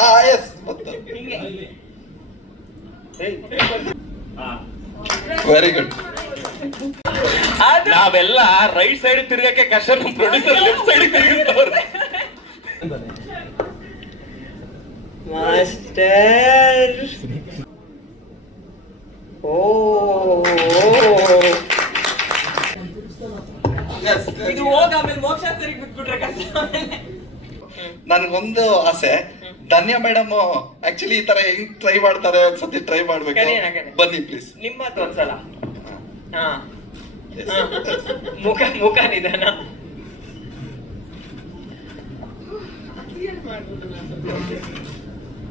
ಹಾ yes very good ನಾವೆಲ್ಲ right side ತಿರ್ಗಕ್ಕೆ ಕಷ್ಟ ನಮ್ ಪ್ರೊಡ್ಯೂಸರ್ ಲೆಫ್ಟ್ ಸೈಡ್ ತಿರುಗಿಸ್ತವ್ರೆ ಮಾಸ್ಟರ್ ಓ ಇದು ಹೋಗ ಆಮೇಲೆ ಮೋಕ್ಷ ಸರಿ ಬಿಟ್ಬಿಟ್ರೆ ಕಷ್ಟ ಆಮೇಲೆ. ನನ್ಗೊಂದು ಆಸೆ. ಧನ್ಯ ಮೇಡಮ್ ಆಕ್ಚುಲಿ ಈ ತರ ಹೆಂಗ್ ಟ್ರೈ ಮಾಡ್ತಾರೆ ಒಂದ್ಸತಿ ಟ್ರೈ ಮಾಡ್ಬೇಕು. ಬನ್ನಿ ಪ್ಲೀಸ್ ನಿಮ್ಮದು ಒಂದ್ಸಲ. ಹಾ. ಹಾ. ಮುಖ ಮುಖ ನಿಧಾನ.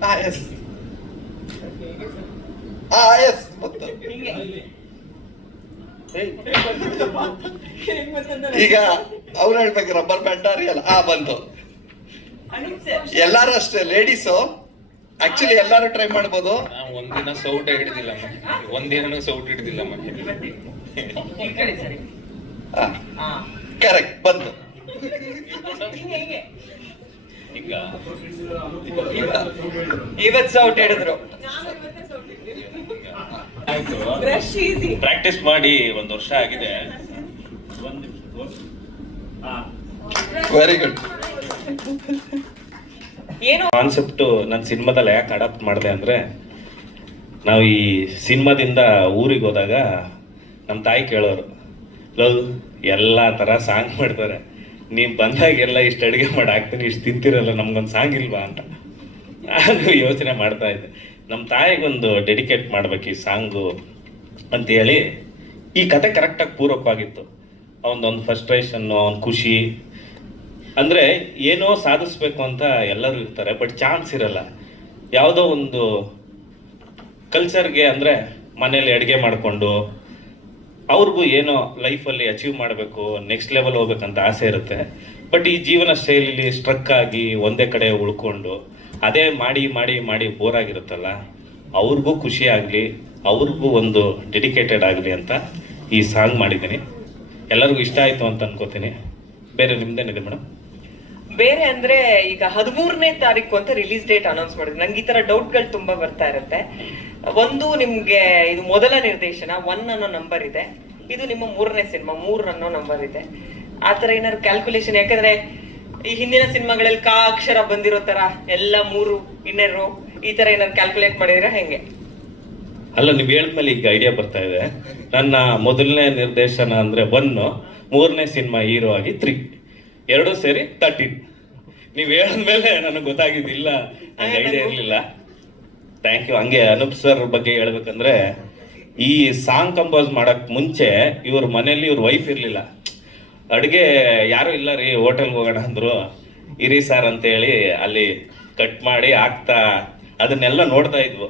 ಆ ಎಸ್ ಆ ಎಸ್ ಹಿಂಗೆ. ಈಗ ಅವ್ರು ಹೇಳ್ಬೇಕು ರಬ್ಬರ್ ಬ್ಯಾಂಡ್ ಅರಿಯಲ್ಲ. ಆ ಬಂತು. ಎಲ್ಲಾರು ಅಷ್ಟೇ ಲೇಡೀಸು ಆಕ್ಚುಲಿ ಎಲ್ಲಾರು ಟ್ರೈ ಮಾಡ್ಬೋದು. ನಾವು ಒಂದಿನ ಸೌಟ ಹಿಡಿದಿಲ್ಲ ಒಂದಿನ ಸೌಟ್ ಹಿಡಿದಿಲ್ಲ ಕರೆಕ್ಟ್ ಬಂತು ಈಗ. ಇವತ್ ಸೌಟ್ ಹಿಡಿದ್ರು. ಪ್ರಾಕ್ಟೀಸ್ ಮಾಡಿ ಒಂದ್ ವರ್ಷ ಆಗಿದೆ. ವೆರಿ ಗುಡ್ ಏನು? ಕಾನ್ಸೆಪ್ಟು ನನ್ನ ಸಿನಿಮಾದಲ್ಲಿ ಯಾಕೆ ಅಡಾಪ್ಟ್ ಮಾಡಿದೆ ಅಂದರೆ, ನಾವು ಈ ಸಿನಿಮಾದಿಂದ ಊರಿಗೆ ಹೋದಾಗ ನಮ್ಮ ತಾಯಿ ಕೇಳೋರು ಲವ್ ಎಲ್ಲ ಥರ ಸಾಂಗ್ ಮಾಡ್ತಾರೆ. ನೀವು ಬಂದಾಗೆಲ್ಲ ಇಷ್ಟು ಅಡುಗೆ ಮಾಡಿ, ಹಾಕ್ತೀನಿ, ಇಷ್ಟು ತಿಂತಿರಲ್ಲ, ನಮ್ಗೊಂದು ಸಾಂಗ್ ಇಲ್ವಾ ಅಂತ. ನಾನು ಯೋಚನೆ ಮಾಡ್ತಾ ಇದ್ದೆ. ನಮ್ಮ ತಾಯಿಗೊಂದು ಡೆಡಿಕೇಟ್ ಮಾಡ್ಬೇಕು ಈ ಸಾಂಗು ಅಂತೇಳಿ ಈ ಕತೆ ಕರೆಕ್ಟಾಗಿ ಪೂರಕವಾಗಿತ್ತು. ಅವನದೊಂದು ಫ್ರಸ್ಟ್ರೇಷನ್ನು ಅವ್ನ ಖುಷಿ ಅಂದರೆ ಏನೋ ಸಾಧಿಸ್ಬೇಕು ಅಂತ ಎಲ್ಲರೂ ಇರ್ತಾರೆ ಬಟ್ ಚಾನ್ಸ್ ಇರಲ್ಲ. ಯಾವುದೋ ಒಂದು ಕಲ್ಚರ್ಗೆ ಅಂದರೆ ಮನೇಲಿ ಅಡುಗೆ ಮಾಡಿಕೊಂಡು ಅವ್ರಿಗೂ ಏನೋ ಲೈಫಲ್ಲಿ ಅಚೀವ್ ಮಾಡಬೇಕು ನೆಕ್ಸ್ಟ್ ಲೆವೆಲ್ ಹೋಗ್ಬೇಕಂತ ಆಸೆ ಇರುತ್ತೆ. ಬಟ್ ಈ ಜೀವನ ಶೈಲಿಲಿ ಸ್ಟ್ರಕ್ ಆಗಿ ಒಂದೇ ಕಡೆ ಉಳ್ಕೊಂಡು ಅದೇ ಮಾಡಿ ಮಾಡಿ ಮಾಡಿ ಬೋರ್ ಆಗಿರುತ್ತಲ್ಲ, ಅವ್ರಿಗೂ ಖುಷಿ ಆಗಲಿ, ಅವ್ರಿಗೂ ಒಂದು ಡೆಡಿಕೇಟೆಡ್ ಆಗಲಿ ಅಂತ ಈ ಸಾಂಗ್ ಮಾಡಿದ್ದೀನಿ. ಎಲ್ಲರಿಗೂ ಇಷ್ಟ ಆಯಿತು ಅಂತ ಅನ್ಕೋತೀನಿ. ಬೇರೆ ನಿಮ್ದೇನಿದೆ ಮೇಡಮ್. ಬೇರೆ ಅಂದ್ರೆ ಈಗ ಹದಿಮೂರನೇ ತಾರೀಕು ಅಂತ ರಿಲೀಸ್ ಡೇಟ್ ಅನೌನ್ಸ್ ಮಾಡಿದ್ರು. ನಂಗೆ ಈ ತರ ಡೌಟ್ಗಳು ತುಂಬಾ ಬರ್ತಾ ಇರುತ್ತೆ. ಒಂದು ನಿಮ್ಗೆ ಇದು ಮೊದಲ ನಿರ್ದೇಶನ ಒನ್ ಅನ್ನೋ ನಂಬರ್ ಇದೆ. ಇದು ನಿಮ್ಮ ಮೂರನೇ ಸಿನಿಮಾ ಮೂರ್ ಅನ್ನೋ ನಂಬರ್ ಇದೆ. ಆತರ ತರ ಏನಾದ್ರು ಕ್ಯಾಲ್ಕುಲೇಷನ್ ಯಾಕಂದ್ರೆ ಈ ಹಿಂದಿನ ಸಿನಿಮಾಗಳಲ್ಲಿ ಕಾ ಅಕ್ಷರ ಬಂದಿರೋ ತರ ಎಲ್ಲ ಮೂರು ಇನ್ನೆರಡು ಈ ತರ ಏನಾದ್ರು ಕ್ಯಾಲ್ಕುಲೇಟ್ ಮಾಡಿದ್ರೆ ಹೆಂಗೆ? ಅಲ್ಲ ನೀವು ಹೇಳಿದ್ಮೇಲೆ ಈಗ ಐಡಿಯಾ ಬರ್ತಾ ಇದೆ. ನನ್ನ ಮೊದಲನೇ ನಿರ್ದೇಶನ ಅಂದ್ರೆ ಒನ್ ಮೂರನೇ ಸಿನಿಮಾ ಹೀರೋ ಆಗಿ ತ್ರೀ ಎರಡೂ ಸೇರಿ ತರ್ಟೀನ್ ನೀವು ಹೇಳಿದ್ಮೇಲೆ ನನಗೆ ಗೊತ್ತಾಗಿದ್ದಿಲ್ಲ. ನನಗೆ ಐಡಿಯಾ ಇರಲಿಲ್ಲ. ಥ್ಯಾಂಕ್ ಯು ಹಂಗೆ ಅನೂಪ್ ಸರ್ ಬಗ್ಗೆ ಹೇಳ್ಬೇಕಂದ್ರೆ ಈ ಸಾಂಗ್ ಕಂಪೋಸ್ ಮಾಡಕ್ ಮುಂಚೆ ಇವ್ರ ಮನೇಲಿ ಇವ್ರ ವೈಫ್ ಇರಲಿಲ್ಲ. ಅಡುಗೆ ಯಾರು ಇಲ್ಲ ರೀ ಹೋಟೆಲ್ಗೆ ಹೋಗೋಣ ಅಂದ್ರು. ಇರಿ ಸರ್ ಅಂತೇಳಿ ಅಲ್ಲಿ ಕಟ್ ಮಾಡಿ ಹಾಕ್ತಾ ಅದನ್ನೆಲ್ಲ ನೋಡ್ತಾ ಇದ್ವು.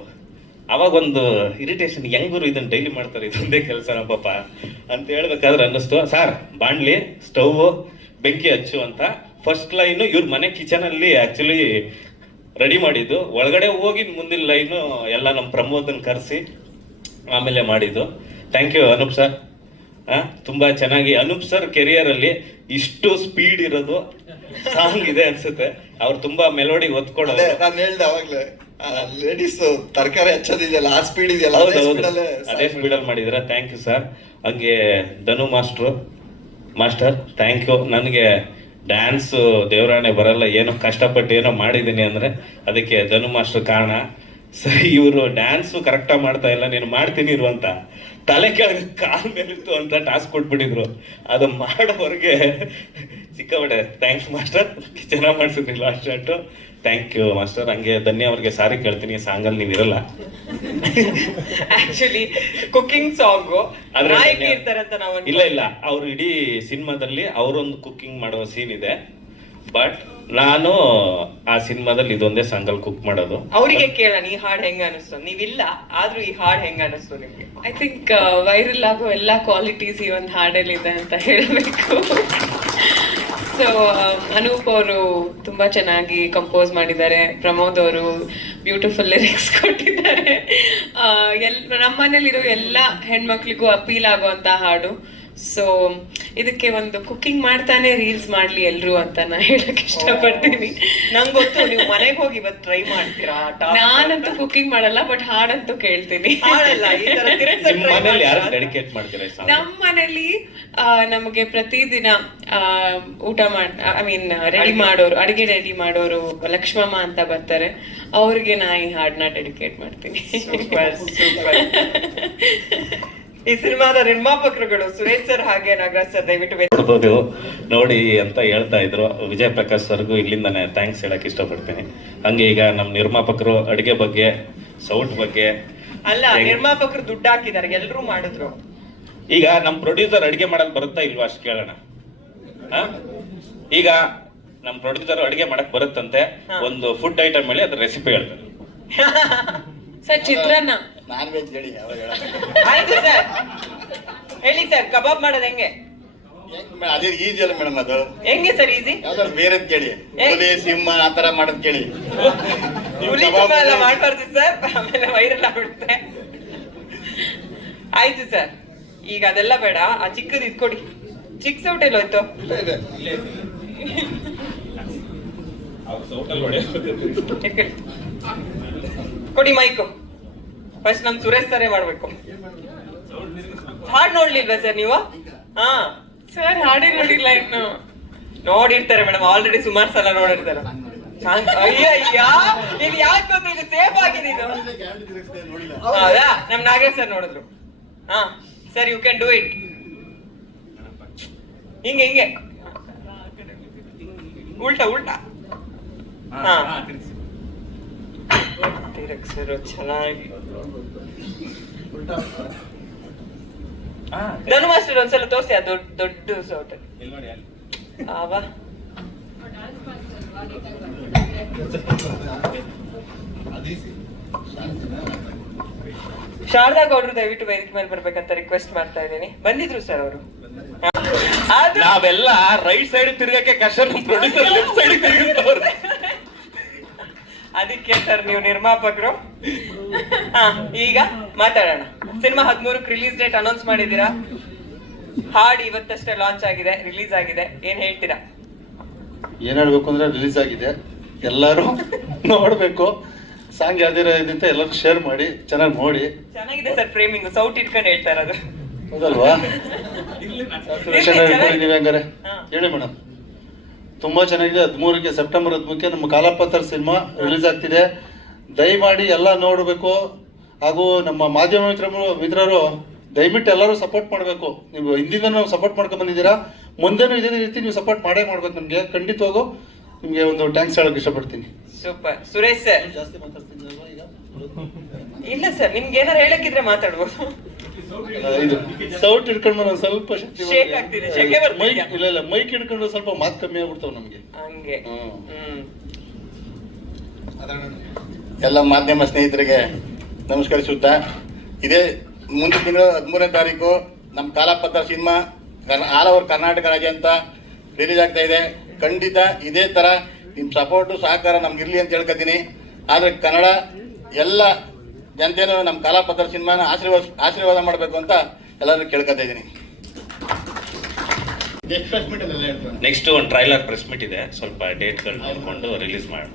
ಅವಾಗ ಒಂದು ಇರಿಟೇಷನ್ ಹೆಂಗುರು ಇದನ್ನ ಡೈಲಿ ಮಾಡ್ತಾರೆ? ಇದೊಂದೇ ಕೆಲಸ ಪಾಪ? ಅಂತ ಹೇಳ್ಬೇಕಾದ್ರೆ ಅನ್ನಿಸ್ತು. ಸರ್ ಬಾಣ್ಲಿ ಸ್ಟವ್ ಬೆಂಕಿ ಹಚ್ಚು ಅಂತ ಫಸ್ಟ್ ಲೈನು ಇವ್ರ ಮನೆ ಕಿಚನಲ್ಲಿ ಆ್ಯಕ್ಚುಲಿ ರೆಡಿ ಮಾಡಿದ್ದು. ಒಳಗಡೆ ಹೋಗಿ ಮುಂದಿನ ಲೈನು ಎಲ್ಲ ನಮ್ಮ ಪ್ರಮೋದನ್ ಕರೆಸಿ ಆಮೇಲೆ ಮಾಡಿದ್ದು. ಥ್ಯಾಂಕ್ ಯು ಅನೂಪ್ ಸರ್ ತುಂಬ ಚೆನ್ನಾಗಿ. ಅನೂಪ್ ಸರ್ ಕೆರಿಯರಲ್ಲಿ ಇಷ್ಟು ಸ್ಪೀಡ್ ಇರೋದು ಸಾಂಗ್ ಇದೆ ಅನ್ಸುತ್ತೆ. ಅವ್ರು ತುಂಬಾ ಮೆಲೋಡಿ ಒತ್ಕೊಡೋದು ನಾನು ಹೇಳ್ದೆ ಅವಾಗಲೇ ಲೇಡೀಸ್ ತರಕಾರಿ ಹಚ್ಚೋದಿದೆಯಲ್ಲ ಆ ಸ್ಪೀಡ್ ಇದೆಯಲ್ಲ ಅದೇ ಸ್ಪೀಡಲ್ಲಿ ಮಾಡಿದ್ದೀರಾ ಥ್ಯಾಂಕ್ ಯು ಸರ್ ಹಂಗೆ Dhanu master master thank you ನನಗೆ ಡ್ಯಾನ್ಸ್ ದೇವರಾಣೆ ಬರಲ್ಲ, ಏನೋ ಕಷ್ಟಪಟ್ಟು ಏನೋ ಮಾಡಿದ್ದೀನಿ ಅಂದರೆ ಅದಕ್ಕೆ ಧನು ಮಾಸ್ಟರ್ ಕಾರಣ. ಸರಿ ಇವರು ಡ್ಯಾನ್ಸು ಕರೆಕ್ಟಾಗಿ ಮಾಡ್ತಾ ಇಲ್ಲ, ನೀನು ಮಾಡ್ತೀನಿ ಇರುವಂತ ತಲೆ ಕೆಳಗೆ ಕಾಲ್ ಮೇಲಿತ್ತು ಅಂತ ಟಾಸ್ಕ್ ಕೊಟ್ಬಿಟ್ಟಿದ್ರು. ಅದು ಮಾಡೋವರೆಗೆ ಸಿಕ್ಕಾಪಟ್ಟೆ ಥ್ಯಾಂಕ್ಸ್ ಮಾಸ್ಟರ್. ಚೆನ್ನಾಗಿ ಮಾಡಿಸಿದ್ರಿ last shot thank you master ಹಂಗೆ ಧನ್ಯ ಅವ್ರಿಗೆ ಸಾರಿ ಕೇಳ್ತೀನಿ ಸಾಂಗಲ್ಲಿ ನೀವು ಇರಲ್ಲ. ಆಕ್ಚುಲಿ ಕುಕಿಂಗ್ ಸಾಂಗ್ ಆದ್ರೆ ನಾಯಕಿ ಇರ್ತಾರಂತ ನಾವು ಇಲ್ಲ ಇಲ್ಲ. ಅವ್ರು ಇಡೀ ಸಿನಿಮಾದಲ್ಲಿ ಅವರೊಂದು ಕುಕ್ಕಿಂಗ್ ಮಾಡೋ ಸೀನ್ ಇದೆ. ಬಟ್ ನಾನು ಆ ಸಿನಿಮಾದಲ್ಲಿ ಇದೊಂದೇ ಸಾಂಗಲ್ಲಿ ಕುಕ್ ಮಾಡೋದು. ಅವರಿಗೆ ಕೇಳೋಣ ಈ ಹಾಡ್ ಹೆಂಗ ಅನಿಸ್ತು? ನೀವಿಲ್ಲ ಆದ್ರೂ ಈ ಹಾಡ್ ಹೆಂಗ ಅನಿಸ್ತು ನಿಮ್ಗೆ? ಐ ಥಿಂಕ್ ವೈರಲ್ ಆಗೋ ಎಲ್ಲಾ ಕ್ವಾಲಿಟೀಸ್ ಈ ಒಂದು ಹಾಡಲ್ಲಿದೆ ಅಂತ ಹೇಳಬೇಕು. ಸೊ ಅನೂಪ್ ಅವರು ತುಂಬಾ ಚೆನ್ನಾಗಿ ಕಂಪೋಸ್ ಮಾಡಿದ್ದಾರೆ. ಪ್ರಮೋದ್ ಅವರು ಬ್ಯೂಟಿಫುಲ್ ಲಿರಿಕ್ಸ್ ಕೊಟ್ಟಿದ್ದಾರೆ. ಎಲ್ ನಮ್ಮ ಮನೇಲಿರೋ ಎಲ್ಲ ಹೆಣ್ಮಕ್ಳಿಗೂ ಅಪೀಲ್ ಆಗುವಂತ ಹಾಡು. ಸೊ ಇದಕ್ಕೆ ಒಂದು ಕುಕ್ಕಿಂಗ್ ಮಾಡ್ತಾನೆ ರೀಲ್ಸ್ ಮಾಡ್ಲಿ ಎಲ್ರು ಅಂತ ನಾ ಹೇಳಕ್ ಇಷ್ಟಪಡ್ತೀನಿ. ನಂಗೆ ಗೊತ್ತು ನೀವು ಮನೆಗೆ ಹೋಗಿ ಇವತ್ತು ಟ್ರೈ ಮಾಡ್ತೀರಾ ನಾನಂತೂ ಕುಕಿಂಗ್ ಮಾಡಲ್ಲ ಬಟ್ ಹಾಡಂತೂ ಕೇಳ್ತೀನಿ. ಮನೇಲಿ ಯಾರು ಡೆಡಿಕೇಟ್ ಮಾಡ್ತೀರಾ ಈ ಸಾಂಗ್? ನಮ್ಮ ಮನೇಲಿ ಆ, ನಮಗೆ ಪ್ರತಿದಿನ ಆ, ಊಟ ಮಾಡ್ ಐ ಮೀನ್ ರೆಡಿ ಮಾಡೋರು ಅಡಿಗೆ ರೆಡಿ ಮಾಡೋರು ಲಕ್ಷ್ಮಮ್ಮ ಅಂತ ಬರ್ತಾರೆ. ಅವ್ರಿಗೆ ನಾ ಈ ಹಾಡನ್ನ ಡೆಡಿಕೇಟ್ ಮಾಡ್ತೀನಿ. ಈ ಸಿನಿಮಾದ ನಿರ್ಮಾಪಕರುಗಳು ಸುರೇಶ್ ಸರ್ ಹಾಗೆ ನಾಗರಾಜ್ ಸರ್ ದಯವಿಟ್ಟು ನೋಡಿ ಅಂತ ಹೇಳ್ತಾ ಇದ್ರು. ವಿಜಯ್ ಪ್ರಕಾಶ್ ಸರ್ಗೂ ಇಲ್ಲಿಂದಾನೆ ಥ್ಯಾಂಕ್ಸ್ ಹೇಳಕ್ ಇಷ್ಟಪಡ್ತೀನಿ. ಹಂಗೆ ಈಗ ನಮ್ಮ ನಿರ್ಮಾಪಕರು ಅಡಿಗೆ ಬಗ್ಗೆ ಸೌಟ್ ಬಗ್ಗೆ ಅಲ್ಲ ನಿರ್ಮಾಪಕರು ದುಡ್ಡು ಹಾಕಿದ್ದಾರೆ. ಎಲ್ಲರೂ ಮಾಡಿದ್ರು. ಈಗ ನಮ್ಮ ಪ್ರೊಡ್ಯೂಸರ್ ಅಡಿಗೆ ಮಾಡಕ್ ಬರುತ್ತಾ ಇಲ್ವಾ ಅಷ್ಟು ಕೇಳೋಣ? ಈಗ ನಮ್ಮ ಪ್ರೊಡ್ಯೂಸರ್ ಅಡಿಗೆ ಮಾಡಕ್ ಬರುತ್ತಂತೆ. ಒಂದು ಫುಡ್ ಐಟಮ್ ಹೇಳಿ ಅದ್ರ ರೆಸಿಪಿ ಹೇಳ್ತಾರೆ ಸರ್ ಚಿತ್ರಾನ್ನ. ನಾನ್ ವೆಜ್ ಹೇಳಿ ಯಾವಾಗ ಹೇಳ ಆಯ್ತು ಸರ್ ಹೇಳಿ ಸರ್ ಕಬಾಬ್ ಮಾಡೋದು ಹೆಂಗೆ? ಅದೇ ಈಜಿ ಅಲ್ಲ ಮೇಡಮ್ ಅದು. ಹೆಂಗೆ ಸರ್ ಈಸಿ ಯಾವ್ದಾದ್ರು ಬೇರೆದ್ ಕೇಳಿ. ಹುಲಿ ಸಿಂಹ ಆ ತರ ಮಾಡೋದ್ ಕೇಳಿ. ಹುಲಿ ತುಂಬ ಎಲ್ಲ ಮಾಡ್ಬಾರ್ದು ಸರ್ ಆಮೇಲೆ ವೈರಲ್ ಆಗ್ಬಿಡುತ್ತೆ. ಆಯ್ತು ಸರ್ ಈಗ ಅದೆಲ್ಲ ಬೇಡ. ಆ ಚಿಕ್ಕದು ಇದ್ಕೊಡಿ. ಚಿಕ್ಕ ಸೌಟ್ ಎಲ್ಲ ಹೋಯ್ತು ಕೊಡಿ ಮೈಕು ಫಸ್ಟ್ ನಮ್ ಸುರೇಶ್ ಸರೇ ಮಾಡ್ಬೇಕು. ಹಾಡ್ ನೋಡ್ಲಿಲ್ವಾ ಸರ್ ನೀವು? ಹಾ. ಸರ್ ಹಾಡೇ ನೋಡಿಲ್ಲ ಇನ್ನು. ನೋಡಿರ್ತಾರೆ ಮೇಡಮ್ ಆಲ್ರೆಡಿ ಸುಮಾರು ಸಲ ನೋಡಿರ್ತಾರೆ. ಅಯ್ಯಯ್ಯ ಅಯ್ಯ ಅಯ್ಯ ಇದು ಯಾಕೆ ಗೊತ್ತು ಇದು ಸೇಫ್ ಆಗಿದೆ ಇದು. ಹೌದಾ? ನಮ್ ನಾಗೇಶ್ ಸರ್ ನೋಡಿದ್ರು. ಹಾ. Sir you can do it ಹಿಂಗೆ ಹಿಂಗೆ. ಉಲ್ಟಾ ಉಲ್ಟಾ. ಹಾ ತಿರುಗ್ಸಿರು ಚೆನ್ನಾಗಿ. ಧನು ಮಾಸ್ಟರ್ ಒಂದ್ಸಲ ತೋರಿಸಿ, ಆ ದೊಡ್ಡ ದೊಡ್ಡ ಸೌಟ್. ಶಾರದಾ ಗೌಡ್ರು ದಯವಿಟ್ಟು ವೇದಿಕೆ ಮೇಲೆ ಬರ್ಬೇಕಂತ ರಿಕ್ವೆಸ್ಟ್ ಮಾಡ್ತಾ ಇದ್ದೀನಿ. ಬಂದಿದ್ರು ಸರ್ ಅವರು. ನಾವೆಲ್ಲ ರೈಟ್ ಸೈಡ್ ತಿರ್ಗಕ್ಕೆ ಕಷ್ಟ ಪ್ರೊಡ್ಯೂಸರ್ ಲೆಫ್ಟ್ ಸೈಡ್ ತಿರುಗಿಸ್ತವ್ರೆ ಅದಕ್ಕೆ ಸರ್ ನೀವು ನಿರ್ಮಾಪಕರು. ಹಾ ಈಗ ಮಾತಾಡೋಣ. ಸಿನಿಮಾ ಹದಿಮೂರಕ್ಕೆ ರಿಲೀಸ್ ಡೇಟ್ ಅನೌನ್ಸ್ ಮಾಡಿದ್ದೀರಾ? ಹಾಡ್ ಇವತ್ತಷ್ಟೇ ಲಾಂಚ್ ಆಗಿದೆ ರಿಲೀಸ್ ಆಗಿದೆ. ಏನ್ ಹೇಳ್ತೀರಾ? ಏನ್ ಹೇಳ್ಬೇಕು ಅಂದ್ರೆ ರಿಲೀಸ್ ಆಗಿದೆ. ಎಲ್ಲರೂ ನೋಡ್ಬೇಕು. ಸಾಂಗ್ ಯಾವ್ದಿರೋ ಇದಂತ ಎಲ್ಲರೂ ಶೇರ್ ಮಾಡಿ ಚೆನ್ನಾಗಿ ನೋಡಿ. ಚೆನ್ನಾಗಿದೆ ಸರ್ ಫ್ರೇಮಿಂಗ್ ಸೌಟ್ ಇಟ್ಕೊಂಡು ಹೇಳ್ತಾ ಇರೋದು. ಹೌದಲ್ವಾ? ನೀವ್ ಹೆಂಗಾರೆ. ಹೇಳಿ ಮೇಡಮ್ ತುಂಬಾ ಚೆನ್ನಾಗಿದೆ. ಹದಿಮೂರಕ್ಕೆ ಸೆಪ್ಟೆಂಬರ್ ಹದಿಮೂರಕ್ಕೆ ನಮ್ಮ ಕಾಲಪತ್ರ ಸಿನಿಮಾ ರಿಲೀಸ್ ಆಗ್ತಿದೆ. ದಯಮಾಡಿ ಎಲ್ಲ ನೋಡಬೇಕು. ಹಾಗೂ ನಮ್ಮ ಮಾಧ್ಯಮ ಮಿತ್ರರು ಮಿತ್ರರು ದಯವಿಟ್ಟು ಎಲ್ಲರೂ ಸಪೋರ್ಟ್ ಮಾಡಬೇಕು. ನೀವು ಹಿಂದಿನ ನಾವು ಸಪೋರ್ಟ್ ಮಾಡ್ಕೊಂಡು ಬಂದಿದ್ದೀರಾ? ಮುಂದೆನೂ ಇದೇ ರೀತಿ ನೀವು ಸಪೋರ್ಟ್ ಮಾಡೇ ಮಾಡ್ಬೇಕು ನಮಗೆ. ಖಂಡಿತವಾಗೂ ನಿಮಗೆ ಒಂದು ಟ್ಯಾಂಕ್ಸ್ ಹೇಳೋಕೆ ಇಷ್ಟಪಡ್ತೀನಿ. Super Suresh sir. ಜಾಸ್ತಿ ಮಾತಾಡ್ತೀನಿ ಈಗ? ಇಲ್ಲ ಸರ್ ನಿಮ್ಗೆ ಏನಾರು ಹೇಳಕ್ಕಿದ್ರೆ ಮಾತಾಡ್ಬೋದು. ಇದು ಸೌಟ್ ಹಿಡ್ಕೊಂಡು ಸ್ವಲ್ಪ ಶಕ್ತಿ Shake? ಮೈಕ್ ಇಲ್ಲ ಇಲ್ಲ ಮೈಕ್ ಹಿಡ್ಕೊಂಡು ಸ್ವಲ್ಪ ಮಾತು ಕಮ್ಮಿ ಆಗ್ಬಿಡ್ತಾವ ನಮಗೆ. ಹಂಗೆ. ಹ್ಮ್. ಹ್ಮ್ ಎಲ್ಲ ಮಾಧ್ಯಮ ಸ್ನೇಹಿತರಿಗೆ ನಮಸ್ಕರಿಸುತ್ತಾ ಇದೇ ಮುಂದಿನ ತಿಂಗಳು ಹದಿಮೂರನೇ ತಾರೀಕು ನಮ್ಮ Kaalapatthar cinema all over Karnataka ರಾಜ್ಯಾಂತ release ಆಗ್ತಾ ಇದೆ. ಖಂಡಿತ ಇದೇ ಥರ ನಿಮ್ಮ ಸಪೋರ್ಟು ಸಹಕಾರ ನಮ್ಗೆ ಇರಲಿ ಅಂತ ಹೇಳ್ಕೊತೀನಿ. ಆದರೆ ಕನ್ನಡ ಎಲ್ಲ ಜನತೆನೂ ನಮ್ಮ ಕಲಾಪತ್ರ ಸಿನಿಮಾನ ಆಶೀರ್ವಾದ ಆಶೀರ್ವಾದ ಮಾಡಬೇಕು ಅಂತ ಎಲ್ಲರೂ ಕೇಳ್ಕೊತಾ ಇದ್ದೀನಿ. ನೆಕ್ಸ್ಟ್ ಒಂದು ಟ್ರೈಲರ್ ಪ್ರೆಸ್ ಮೀಟ್ ಇದೆ. ಸ್ವಲ್ಪ ಡೇಟ್ಗಳು ನೋಡಿಕೊಂಡು ರಿಲೀಸ್ ಮಾಡೋಣ.